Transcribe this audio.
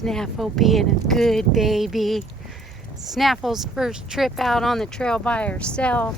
Snaffle being a good baby. Snaffle's first trip out on the trail by herself.